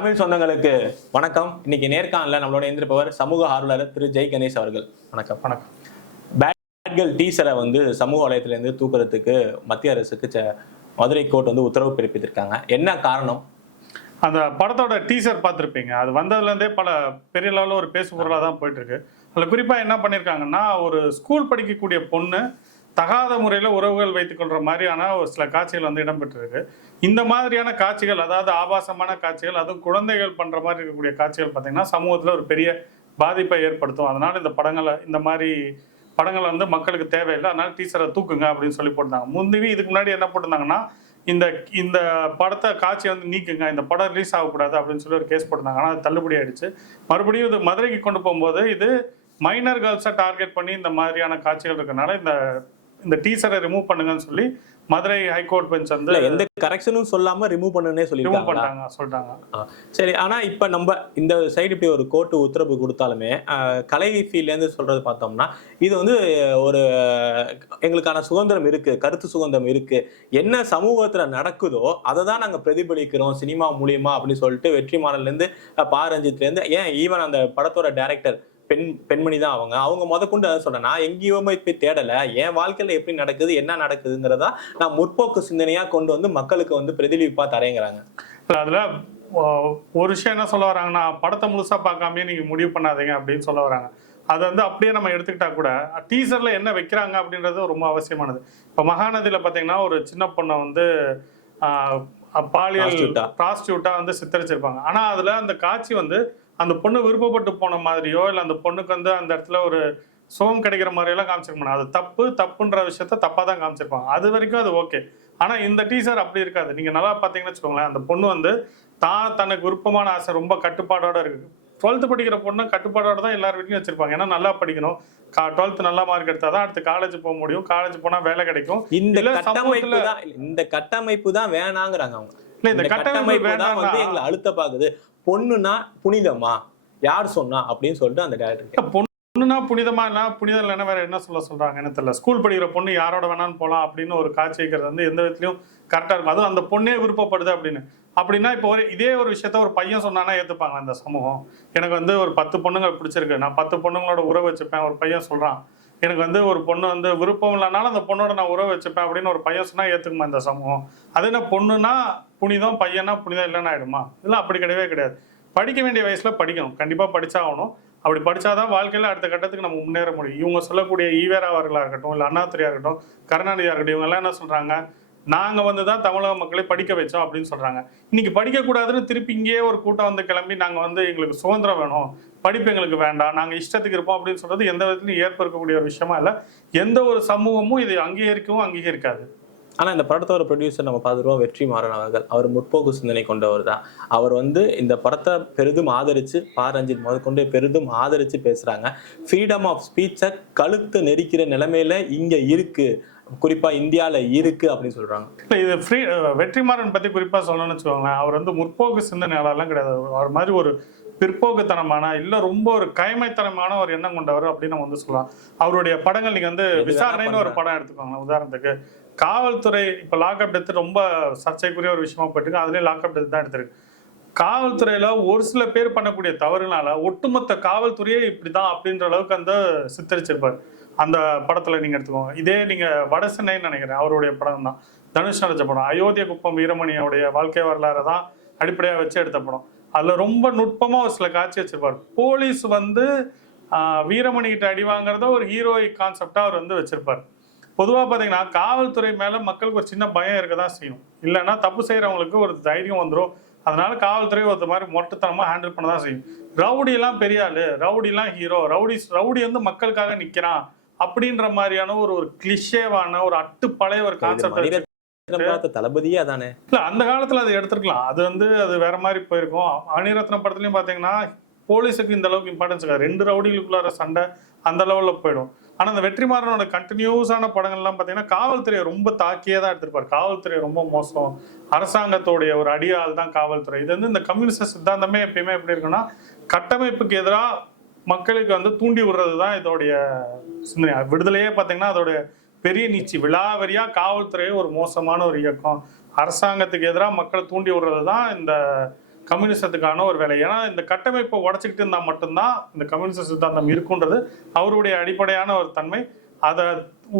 தமிழ் சொந்தங்களுக்கு வணக்கம். இன்னைக்கு நேர்காணல நம்மளோட இருந்திருப்பவர் சமூக ஆர்வலர் திரு ஜெய் கணேஷ் அவர்கள். வணக்கம். வணக்கம். பேட்கள் டீசரை வந்து சமூக வலையத்திலேருந்து தூக்குறதுக்கு மத்திய அரசுக்கு மதுரை கோர்ட் வந்து உத்தரவு பிறப்பித்திருக்காங்க. என்ன காரணம்? அந்த படத்தோட டீசர் பார்த்துருப்பீங்க. அது வந்ததுலேருந்தே பல பெரிய லெவலில் ஒரு பேசு பொருளாக தான் போயிட்டு இருக்கு அதில் குறிப்பாக என்ன பண்ணியிருக்காங்கன்னா ஒரு ஸ்கூல் படிக்கக்கூடிய பொண்ணு தகாத முறையில் உறவுகள் வைத்துக்கொள்கிற மாதிரியான ஒரு சில காட்சிகள் வந்து இடம்பெற்றிருக்கு. இந்த மாதிரியான காட்சிகள் அதாவது ஆபாசமான காட்சிகள் அதுவும் குழந்தைகள் பண்ணுற மாதிரி இருக்கக்கூடிய காட்சிகள் பார்த்தீங்கன்னா சமூகத்தில் ஒரு பெரிய பாதிப்பை ஏற்படுத்தும். அதனால் இந்த படங்களை இந்த மாதிரி படங்கள் வந்து மக்களுக்கு தேவையில்லை. அதனால் டீச்சரை தூக்குங்க அப்படின்னு சொல்லி போட்டாங்க முந்தைய இதுக்கு முன்னாடி என்ன போட்டிருந்தாங்கன்னா இந்த இந்த படத்தை காட்சியை வந்து நீக்குங்க இந்த படம் ரிலீஸ் ஆகக்கூடாது அப்படின்னு சொல்லி ஒரு கேஸ் போட்டிருந்தாங்க. ஆனால் அது தள்ளுபடி ஆயிடுச்சு. மறுபடியும் இது மதுரைக்கு கொண்டு போகும்போது இது மைனர் கேர்ள்ஸை டார்கெட் பண்ணி இந்த மாதிரியான காட்சிகள் இருக்கனால இந்த இந்த டீச்சரை ரிமூவ் பண்ணுங்கன்னு சொல்லி மதுரை ஹைகோர்ட் பெஞ்ச் வந்து எந்த கரெக்ஷனும் சொல்லாம ரிமூவ் பண்ணுன்னே ரிமூவ் சொல்லியிருக்காங்க பண்ணிட்டாங்க சொல்லிட்டாங்க. சரி ஆனா இப்ப நம்ம இந்த சைடு இப்படி ஒரு கோர்ட்டு உத்தரவு கொடுத்தாலுமே கலை ஃபீல்ட்ல இருந்து சொல்றது பார்த்தோம்னா இது வந்து ஒரு எங்களுக்கான சுதந்திரம் இருக்கு கருத்து சுதந்திரம் இருக்கு. என்ன சமூகத்துல நடக்குதோ அதை தான் நாங்க பிரதிபலிக்கிறோம் சினிமா மூலியமா அப்படின்னு சொல்லிட்டு வெற்றிமாறன்ல இருந்து அஹ், பா ரஞ்சித்ல இருந்து ஏன் ஈவன் அந்த படத்தோட டைரக்டர் பெண் பெண்மணி தான் அவங்க. அவங்க முத கொண்டு அதை சொல்றேன். நான் எங்கேயுமே போய் தேடல. என் வாழ்க்கையில எப்படி நடக்குது என்ன நடக்குதுங்கிறதா நான் முற்போக்கு சிந்தனையா கொண்டு வந்து மக்களுக்கு வந்து பிரதிபலிப்பா தரேங்கிறாங்க. அதுல ஒரு விஷயம் என்ன சொல்ல வராங்கன்னா படத்தை முழுசா பார்க்காமயே நீங்க முடிவு பண்ணாதீங்க அப்படின்னு சொல்ல வராங்க. அதை வந்து அப்படியே நம்ம எடுத்துக்கிட்டா கூட டீசர்ல என்ன வைக்கிறாங்க அப்படின்றது ரொம்ப அவசியமானது. இப்போ மகாநதியில பாத்தீங்கன்னா ஒரு சின்ன பொண்ணை வந்து பாலியல் Prostitute-ஆ. ப்ராஸ்டியூட்டா வந்து சித்தரிச்சிருப்பாங்க. ஆனா அதுல அந்த காட்சி வந்து அந்த பொண்ணு விருப்பப்பட்டு போன மாதிரியோ இல்லை அந்த பொண்ணுக்கு வந்து அந்த இடத்துல ஒரு சுகம் கிடைக்கிற மாதிரியெல்லாம் காமிச்சிருக்க மாட்டாங்க. அது தப்பு தப்புன்ற விஷயத்த தப்பாக தான் காமிச்சிருப்பாங்க. அது வரைக்கும் அது ஓகே. ஆனால் இந்த டீசர் அப்படி இருக்காது. நீங்கள் நல்லா பார்த்தீங்கன்னு வச்சுக்கோங்களேன் அந்த பொண்ணு வந்து தான் தனக்கு விருப்பமான ஆசை ரொம்ப கட்டுப்பாடோட இருக்கு. டுவெல்த்து படிக்கிற பொண்ணு கட்டுப்பாடோட தான் எல்லார் வீட்லையும் வச்சிருப்பாங்க. ஏன்னா நல்லா படிக்கணும். கா டுவெல்த்து நல்லா மார்க் எடுத்தால் தான் அடுத்து காலேஜ் போக முடியும். காலேஜ் போனால் வேலை கிடைக்கும். இந்த கட்டமைப்பு தான் இந்த கட்டமைப்பு தான் வேணாங்கிறாங்க அவங்க. இல்லை இந்த கட்டமைப்பு தான் வந்து எங்களை அழுத்த பாக்குது பொண்ணுனா புனிதமா? யார் சொன்னா? அப்படின்னு சொல்லிட்டு அந்த டேரக்டர் பொண்ணுனா புனிதமா இல்ல புனிதம் இல்லைன்னா வேற என்ன சொல்ல சொல்றாங்க என்ன தெரியல. ஸ்கூல் படிக்கிற பொண்ணு யாரோட வேணாலும் போலாம் அப்படின்னு ஒரு காட்சி வைக்கிறது வந்து எந்த விதத்துலயும் கரெக்டா இருக்கும். அதுவும் அந்த பொண்ணே விருப்பப்படுது அப்படின்னு. அப்படின்னா இப்போ ஒரு இதே ஒரு விஷயத்த ஒரு பையன் சொன்னானா ஏத்துப்பாங்க இந்த சமூகம்? எனக்கு வந்து ஒரு பத்து பொண்ணுங்க பிடிச்சிருக்கு. நான் பத்து பொண்ணுங்களோட உறவு வச்சுப்பேன். ஒரு பையன் சொல்றான் எனக்கு வந்து ஒரு பொண்ணு வந்து விருப்பம் இல்லைனாலும் அந்த பொண்ணோட நான் உறவு வச்சுப்பேன் அப்படின்னு ஒரு பையன் சொன்னா ஏத்துக்குமா இந்த சமூகம்? அது என்ன பொண்ணுனா புனிதம் பையனா புனிதம் இல்லைன்னா ஆயிடுமா? இதெல்லாம் அப்படி கிடையவே கிடையாது. படிக்க வேண்டிய வயசுல படிக்கணும். கண்டிப்பா படிச்சாகணும். அப்படி படிச்சாதான் வாழ்க்கையில அடுத்த கட்டத்துக்கு நம்ம முன்னேற முடியும். இவங்க சொல்லக்கூடிய ஈவேரா அவர்களா இருக்கட்டும் இல்ல அண்ணாதுரையா இருக்கட்டும் கருணாநிதியா இருக்கட்டும் இவங்க எல்லாம் என்ன சொல்றாங்க? நாங்க வந்து தான் தமிழக மக்களை படிக்க வச்சோம் அப்படின்னு சொல்றாங்க. இன்னைக்கு படிக்க கூடாதுன்னு திருப்பி இங்கேயே ஒரு கூட்டம் வந்து கிளம்பி நாங்க வந்து எங்களுக்கு சுதந்திரம் வேணும். படிப்பு எங்களுக்கு வேண்டாம் நாங்க இஷ்டத்துக்கு இருப்போம் அப்படின்னு சொல்றது எந்த விதத்திலும் ஏற்ப இருக்கக்கூடிய ஒரு விஷயமா இல்ல. எந்த ஒரு சமூகமும் இதை அங்கீகரிக்கவும் அங்கீகரிக்காது. ஆனா இந்த படத்தோட ப்ரொடியூசர் நம்ம பார்த்துருவோம் வெற்றி மாறன் அவர்கள். அவர் முற்போக்கு சிந்தனை கொண்டவர் தான் அவர் வந்து இந்த படத்தை பெரிதும் ஆதரிச்சு பா. ரஞ்சித் முதற்கொண்டு பெரிதும் ஆதரிச்சு பேசுறாங்க. ஃப்ரீடம் ஆஃப் ஸ்பீச்சை கழுத்து நெரிக்கிற நிலைமையில இங்க இருக்கு. குறிப்பா இந்தியால இருக்கு அப்படின்னு சொல்றாங்க. இல்லை இது ஃப்ரீ வெற்றிமாறன் பற்றி குறிப்பாக சொல்லணும்னு வச்சுக்கோங்களேன். அவர் வந்து முற்போக்கு சிந்தனையாளர்லாம் கிடையாது. அவர் மாதிரி ஒரு பிற்போக்குத்தனமான இல்லை ரொம்ப ஒரு கயமைத்தனமான ஒரு எண்ணம் கொண்டவர் அப்படின்னு நம்ம வந்து சொல்லலாம். அவருடைய படங்கள் நீங்கள் வந்து விசாரணைன்னு ஒரு. படம் எடுத்துக்கோங்க உதாரணத்துக்கு காவல்துறை இப்போ லாக்அப் டெத் ரொம்ப சர்ச்சைக்குரிய ஒரு விஷயமா போயிட்டு அதுலேயும் லாக்அப் டெத் தான் எடுத்திருக்கு. காவல்துறையில ஒரு சில பேர் பண்ணக்கூடிய தவறுனால ஒட்டுமொத்த காவல்துறையே இப்படிதான் அப்படின்ற அளவுக்கு அந்த சித்தரிச்சிருப்பார். அந்த படத்துல நீங்க எடுத்துக்கோங்க. இதே நீங்க வடசென்னைன்னு நினைக்கிறேன். அவருடைய படம் தான். தனுஷ் நடிச்ச படம். அயோத்திய குப்பம் வீரமணியோடைய வாழ்க்கை வரலாறு தான் அடிப்படையா வச்சு எடுத்த படம். அதுல ரொம்ப நுட்பமா ஒரு சில காட்சி வச்சிருப்பார். போலீஸ் வந்து வீரமணி கிட்ட அடி வாங்குறத ஒரு ஹீரோயிக் கான்செப்டா அவர் வந்து வச்சிருப்பார். பொதுவா பாத்தீங்கன்னா காவல்துறை மேல மக்களுக்கு ஒரு சின்ன பயம் இருக்க தான் செய்யும். இல்லைன்னா தப்பு செய்யறவங்களுக்கு ஒரு தைரியம் வந்துடும் அதனால காவல்துறை ஒருத்த மாதிரி மொட்டத்தனமா ஹேண்டில் பண்ண தான் செய்யும். ரவுடி எல்லாம் பெரிய ஆளு. ரவுடி எல்லாம் ஹீரோ ரவுடி ரவுடி வந்து மக்களுக்காக நிக்கிறான். அப்படின்ற மாதிரியான ஒரு ஒரு கிளிஷேவான ஒரு அட்டு பழைய ஒரு கான்செப்ட் பார்த்த தளபதியே அதானே? இல்ல அந்த காலத்துல அதை எடுத்துருக்கலாம். அது வந்து அது வேற மாதிரி போயிருக்கும். அணிரத்னம் படத்துலயும் பாத்தீங்கன்னா போலீஸுக்கு இந்த அளவுக்கு இம்பார்ட்டன்ஸ் இருக்காது. ரெண்டு ரவுடிகளுக்குள்ளார சண்டை அந்த லெவல்ல போயிடும். ஆனா அந்த வெற்றிமாறனோட கண்டினியூஸான படங்கள்லாம் பாத்தீங்கன்னா காவல்துறையை ரொம்ப தாக்கியே தான் எடுத்திருப்பார். காவல்துறை ரொம்ப மோசம். அரசாங்கத்தோடைய ஒரு அடியாள் தான் காவல்துறை. இது வந்து இந்த கம்யூனிஸ்ட் சித்தாந்தமே எப்பயுமே எப்படி இருக்குன்னா கட்டமைப்புக்கு எதிராக மக்களுக்கு வந்து தூண்டி விடுறது தான் இதோடைய சிந்தனை. விடுதலையே பார்த்தீங்கன்னா அதோடைய பெரிய நீச்சி. விழாவரியா காவல்துறையே ஒரு மோசமான ஒரு இயக்கம். அரசாங்கத்துக்கு எதிராக மக்களை தூண்டி விடுறது தான் இந்த கம்யூனிசத்துக்கான ஒரு வேலை. ஏன்னா இந்த கட்டமைப்பை உடச்சிக்கிட்டு இருந்தால் மட்டும்தான் இந்த கம்யூனிச சித்தாந்தம் இருக்குன்றது அவருடைய அடிப்படையான ஒரு தன்மை. அதை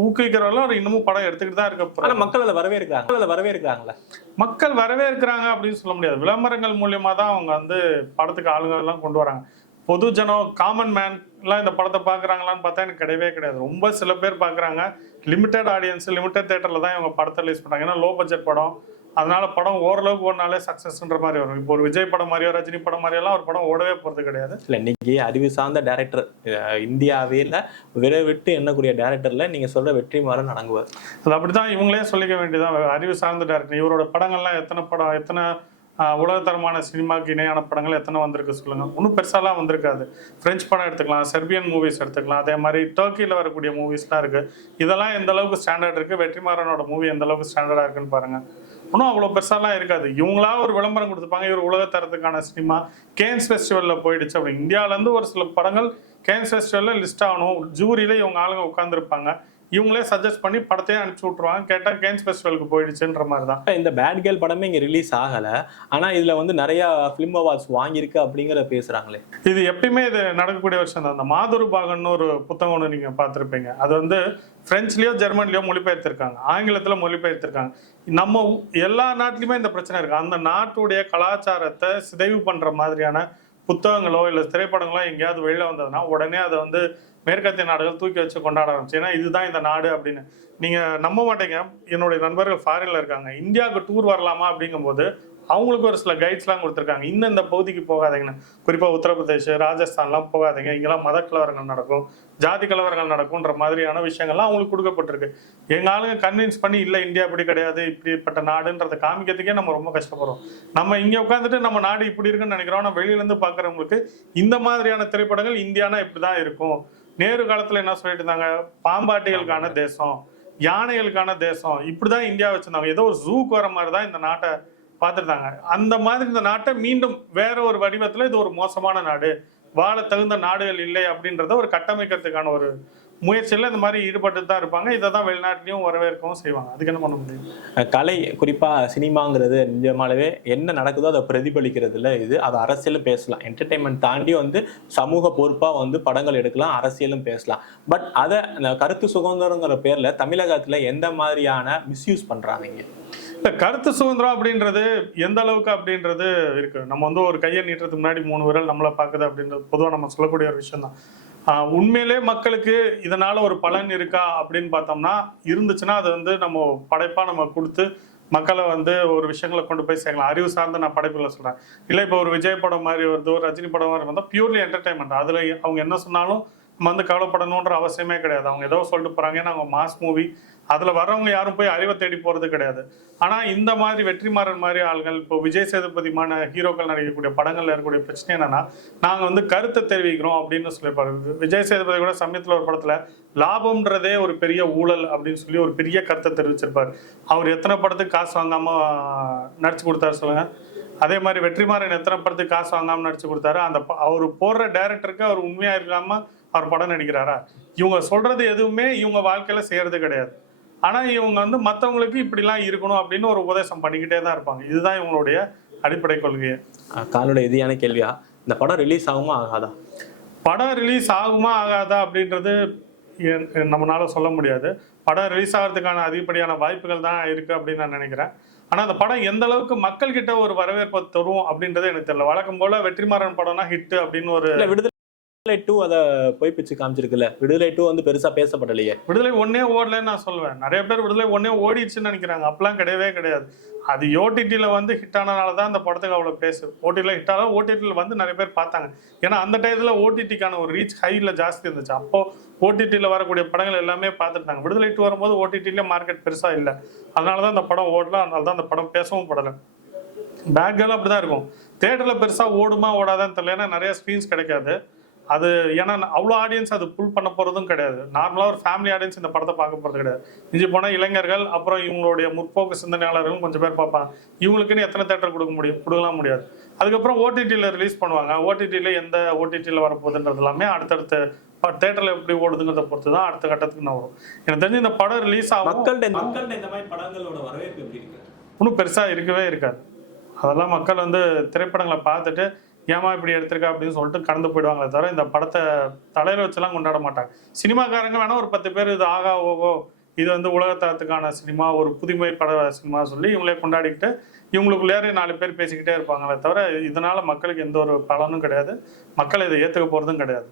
ஊக்குவிக்கிறவங்களும் அவர் இன்னமும் படம் எடுத்துக்கிட்டு தான் இருக்க ஆனா போறாங்க. மக்கள் அதை வரவேற்கிறாங்க மக்கள் அதை வரவேற்கிறாங்களா மக்கள் வரவேற்கிறாங்க அப்படின்னு சொல்ல முடியாது. விளம்பரங்கள் மூலியமா தான் அவங்க வந்து படத்துக்கு ஆளுங்க எல்லாம் கொண்டு வராங்க. பொது ஜனம் காமன் மேன் எல்லாம் இந்த படத்தை பாக்குறாங்களான்னு பார்த்தா எனக்கு கிடையவே கிடையாது. ரொம்ப சில பேர் பாக்குறாங்க லிமிடெட் ஆடியன்ஸ் லிமிடெட் தேட்டர்ல தான் இவங்க படத்தை ரிலீஸ் பண்றாங்க. ஏன்னா லோ பட்ஜெட் படம். அதனால படம் ஓரளவுக்கு ஓடினாலே சக்சஸ்ன்ற மாதிரி வரும். இப்போ ஒரு விஜய் படம் மாதிரியோ ரஜினி படம் மாதிரியோ எல்லாம் ஒரு படம் ஓடவே போறது கிடையாது. இல்ல இன்னைக்கு அறிவு சார்ந்த டேரக்டர் இந்தியாவில விரைவிட்டு எண்ணக்கூடிய டேரக்டர்ல நீங்க சொல்ற வெற்றிமாறன் அடங்குவார். அது அப்படிதான் இவங்களே சொல்லிக்க வேண்டியதான் அறிவு சார்ந்த டேரக்டர் இவரோட படங்கள்லாம் எத்தனை படம் எத்தனை உலகத்தரமான சினிமாக்கு இணையான படங்கள் எத்தனை வந்திருக்கு சொல்லுங்க. ஒன்றும் பெருசாலாம் வந்திருக்காது. பிரெஞ்சு படம் எடுத்துக்கலாம் செர்பியன் மூவிஸ் எடுத்துக்கலாம் அதே மாதிரி டர்க்கியில் வரக்கூடிய மூவிஸ்லாம் இருக்குது இதெல்லாம் எந்த அளவுக்கு ஸ்டாண்டர்ட் இருக்குது வெற்றிமாறனோட மூவி எந்த அளவுக்கு ஸ்டாண்டர்டாக இருக்குன்னு பாருங்கள் ஒன்றும் அவ்வளோ பெருசாலாம் இருக்காது. இவங்களா ஒரு விளம்பரம் கொடுத்துப்பாங்க. இவர் உலகத்தரத்துக்கான சினிமா. கேன்ஸ் ஃபெஸ்டிவலில் போயிடுச்சு அப்படி இந்தியாவிலேருந்து ஒரு சில படங்கள் கேன்ஸ் ஃபெஸ்டிவலில் லிஸ்ட் ஆகணும். ஜூரியில் இவங்க ஆளுங்க உட்காந்துருப்பாங்க இவங்களே சஜஸ்ட் பண்ணி படத்தையே அனுப்பிச்சு விட்ருவாங்க கேட்டால் கேன்ஸ் ஃபெஸ்டிவலுக்கு போயிடுச்சுன்ற மாதிரி தான். இந்த பேட் கேர்ள் படமே இங்க ரிலீஸ் ஆகல. ஆனா இதுல வந்து நிறைய பிலிம் அவார்ட்ஸ் வாங்கியிருக்கு அப்படிங்கிற பேசுறாங்களே. இது எப்பயுமே இது நடக்கக்கூடிய விஷயம் தான். அந்த மாதுரு பாகன்னு ஒரு புத்தகம் ஒன்று நீங்க பார்த்துருப்பீங்க. அது வந்து பிரெஞ்சுலயோ ஜெர்மன்லயோ மொழிபெயர்த்திருக்காங்க. ஆங்கிலத்துல மொழிபெயர்த்திருக்காங்க. நம்ம எல்லா நாட்டிலுமே இந்த பிரச்சனை இருக்கு. அந்த நாட்டுடைய கலாச்சாரத்தை சிதைவு பண்ற மாதிரியான புத்தகங்களோ இல்லை திரைப்படங்களோ எங்கேயாவது வெளியில வந்ததுன்னா உடனே அதை வந்து மேற்கத்திய நாடுகள் தூக்கி வச்சு கொண்டாட ஆரம்பிச்சுன்னா இதுதான் இந்த நாடு அப்படின்னு. நீங்கள் நம்ப மாட்டீங்க. என்னுடைய நண்பர்கள் ஃபாரினில் இருக்காங்க. இந்தியாவுக்கு டூர் வரலாமா அப்படிங்கும்போது அவங்களுக்கு ஒரு சில கைட்ஸ்லாம் கொடுத்துருக்காங்க. இன்னும் இந்த பகுதிக்கு போகாதீங்கன்னு. குறிப்பாக உத்தரப்பிரதேஷ் ராஜஸ்தான்லாம் போகாதீங்க. இங்கெல்லாம் மத கலவரங்கள் நடக்கும். ஜாதி கலவரங்கள் நடக்கும்ன்ற மாதிரியான விஷயங்கள்லாம் அவங்களுக்கு கொடுக்கப்பட்டிருக்கு. எங்கள் ஆளுங்க கன்வின்ஸ் பண்ணி இல்லை இந்தியா இப்படி கிடையாது. இப்படிப்பட்ட நாடுன்றதை காமிக்கிறதுக்கே நம்ம ரொம்ப கஷ்டப்படுறோம். நம்ம இங்கே உட்காந்துட்டு நம்ம நாடு இப்படி இருக்குன்னு நினைக்கிறோம். ஆனால் வெளியிலேருந்து பார்க்குறவங்களுக்கு இந்த மாதிரியான திரைப்படங்கள் இந்தியானா இப்படி தான் இருக்கும். நேரு காலத்தில் என்ன சொல்லிட்டு இருந்தாங்க பாம்பாட்டிகளுக்கான தேசம் யானைகளுக்கான தேசம் இப்படிதான் இந்தியா வச்சிருந்தாங்க. ஏதோ ஒரு ஜூக்கு வர மாதிரி தான் இந்த நாட்டை பார்த்துருந்தாங்க. அந்த மாதிரி இந்த நாட்டை மீண்டும் வேற ஒரு வடிவத்துல இது ஒரு மோசமான நாடு வாழ தகுந்த நாடுகள் இல்லை அப்படின்றத ஒரு கட்டமைக்கிறதுக்கான ஒரு முயற்சியில் இந்த மாதிரி ஈடுபட்டு தான் இருப்பாங்க. இதை தான் வெளிநாட்டிலையும் வரவேற்கவும் செய்வாங்க. அதுக்கு என்ன பண்ண முடியும்? கலை குறிப்பா சினிமாங்கிறது நிஜமாலவே என்ன நடக்குதோ அதை பிரதிபலிக்கிறதுல இது. அது அரசியலும் பேசலாம். என்டர்டைன்மெண்ட் தாண்டி வந்து சமூக பொறுப்பா வந்து படங்கள் எடுக்கலாம் அரசியலும் பேசலாம். பட் அதை கருத்து சுதந்திரங்கிற பேர்ல தமிழகத்துல எந்த மாதிரியான மிஸ்யூஸ் பண்றாங்க இங்க? இல்ல கருத்து சுதந்திரம் அப்படின்றது எந்த அளவுக்கு அப்படின்றது இருக்கு. நம்ம வந்து ஒரு கையை நீட்டுறதுக்கு முன்னாடி மூணு விரல் நம்மளை பார்க்குது அப்படின்றது பொதுவாக நம்ம சொல்லக்கூடிய ஒரு விஷயம் தான் உண்மையிலே மக்களுக்கு இதனால ஒரு பலன் இருக்கா அப்படின்னு பார்த்தோம்னா இருந்துச்சுன்னா அது வந்து நம்ம படைப்பா நம்ம கொடுத்து மக்களை வந்து ஒரு விஷயங்களை கொண்டு போய் சேர்க்கலாம். அறிவு சார்ந்த நான் படைப்புல சொல்றேன். இல்லை இப்போ ஒரு விஜய் படம் மாதிரி வருது ஒரு ரஜினி படம் மாதிரி வந்தால் பியூர்லி என்டர்டைன்மெண்ட் அதுல அவங்க என்ன சொன்னாலும் நம்ம வந்து கவலைப்படணுன்ற அவசியமே கிடையாது. அவங்க ஏதோ சொல்லிட்டு போறாங்க. ஏன்னா அவங்க மாஸ் மூவி அதுல வர்றவங்க யாரும் போய் அறிவை தேடி போறது கிடையாது. ஆனா இந்த மாதிரி வெற்றிமாறன் மாதிரி ஆள்கள் இப்போ விஜய் சேதுபதிமான ஹீரோக்கள் நடிக்கக்கூடிய படங்கள்ல இருக்கக்கூடிய பிரச்சனை என்னன்னா நாங்க வந்து கருத்தை தெரிவிக்கிறோம் அப்படின்னு சொல்லியிருப்பாரு. விஜய் சேதுபதி கூட சமயத்துல ஒரு படத்துல லாபம்ன்றதே ஒரு பெரிய ஊழல் அப்படின்னு சொல்லி ஒரு பெரிய கருத்தை தெரிவிச்சிருப்பார். அவர் எத்தனை படத்துக்கு காசு வாங்காம நடிச்சு கொடுத்தாரு சொல்லுங்க. அதே மாதிரி வெற்றிமாறன் எத்தனை படத்துக்கு காசு வாங்காம நடிச்சு கொடுத்தாரு. அந்த ப- அவர் போடுற டைரக்டருக்கு அவர் உண்மையா இல்லாமல் அவர் படம் நடிக்கிறாரா இவங்க சொல்றது எதுவுமே இவங்க வாழ்க்கையில செய்யறது கிடையாது. ஆனா இவங்க வந்து மத்தவங்களுக்கு இப்படிலாம் இருக்கணும் அப்படின்னு ஒரு உபதேசம் பண்ணிக்கிட்டே தான் இருப்பாங்க. இதுதான் இவங்களுடைய அடிப்படை கொள்கையே. காலோட எதியான கேள்வியா? இந்த படம் ரிலீஸ் ஆகுமா ஆகாதா? படம் ரிலீஸ் ஆகுமா ஆகாதா அப்படின்றது நம்மளால சொல்ல முடியாது. படம் ரிலீஸ் ஆகிறதுக்கான அதிகப்படியான வாய்ப்புகள் தான் இருக்கு அப்படின்னு நான் நினைக்கிறேன். ஆனா அந்த படம் எந்த அளவுக்கு மக்கள் கிட்ட ஒரு வரவேற்பை தரும் அப்படின்றது எனக்கு தெரியல. வழக்கம் போல வெற்றிமாறன் படம்னா ஹிட் அப்படின்னு ஒரு விடுதலை டூ அதை போய் பிச்சு காமிச்சிருக்குல்ல. விடுதலை டூ வந்து பெருசா பேசப்படலையே. விடுதலை ஒன்னே ஓடலன்னு நான் சொல்லுவேன் நிறைய பேர் விடுதலை ஒன்னே ஓடிடுச்சுன்னு நினைக்கிறாங்க. அப்பெல்லாம் கிடையவே கிடையாது. அது ஓடிடியில் வந்து ஹிட் ஆனனால தான் அந்த படத்துக்கு அவ்வளோ பேசு. ஓடிடியில் ஹிட் ஆனால் ஓடிடியில் வந்து நிறைய பேர் பார்த்தாங்க. ஏன்னா அந்த டயத்தில் ஓடிடிக்கான ஒரு ரீச் ஹையில் ஜாஸ்தி இருந்துச்சு. அப்போது ஓடிடியில் வரக்கூடிய படங்கள் எல்லாமே பார்த்துட்டாங்க. விடுதலை டூ வரும்போது ஓடிடியில் மார்க்கெட் பெருசாக இல்லை. அதனால தான் அந்த படம் ஓடல. அதனால தான் அந்த படம் பேசவும் படலை. பேக்கெல்லாம் அப்படி தான் இருக்கும் தேட்டரில் பெருசாக ஓடுமா ஓடாதான்னு தெரியல. ஏன்னா நிறைய ஸ்க்ரீன்ஸ் கிடைக்காது. அது ஏன்னா அவ்வளோ ஆடியன்ஸ் அது புல் பண்ண போகிறதும் கிடையாது. நார்மலாக ஒரு ஃபேமிலி ஆடியன்ஸ் இந்த படத்தை பார்க்க போகிறது கிடையாது. மிஞ்சி போனால் இளைஞர்கள் அப்புறம் இவங்களுடைய முற்போக்கு சிந்தனையாளர்களும் கொஞ்சம் பேர் பார்ப்பாங்க. இவங்களுக்குன்னு எத்தனை தேட்டர் கொடுக்க முடியும்? கொடுக்கலாம் முடியாது. அதுக்கப்புறம் ஓடிடியில் ரிலீஸ் பண்ணுவாங்க. ஓடிடியில் எந்த ஓடிடியில் வரப்போகுதுன்றது எல்லாமே அடுத்தடுத்த தேட்டரில் எப்படி ஓடுதுங்கிறத பொறுத்து தான் அடுத்த கட்டத்துக்கு நான் வரும். எனக்கு தெரிஞ்சு இந்த படம் ரிலீஸ் ஆகும். மக்கள்கிட்ட மக்கள்கிட்ட இந்த மாதிரி படங்களோட வரவேற்பு எப்படி இருக்கு? ஒன்றும் பெருசாக இருக்கவே இருக்காது. அதெல்லாம் மக்கள் வந்து திரைப்படங்களை பார்த்துட்டு ஏமா இப்படி எடுத்திருக்கா அப்படின்னு சொல்லிட்டு கடந்து போயிடுவாங்களே தவிர இந்த படத்தை தலைவர் வச்செல்லாம் கொண்டாட மாட்டாங்க. சினிமாக்காரங்க வேணால் ஒரு பத்து பேர் இது ஆகா ஓகோ இது வந்து உலகத்தரத்துக்கான சினிமா ஒரு புதுமை பட சினிமா சொல்லி இவங்களே கொண்டாடிக்கிட்டு இவங்களுக்குள்ளேயே நாலு பேர் பேசிக்கிட்டே இருப்பாங்களே தவிர இதனால மக்களுக்கு எந்த ஒரு பலனும் கிடையாது. மக்கள் இதை ஏற்றுக்க போகிறதும் கிடையாது.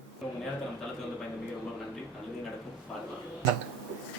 நன்றி.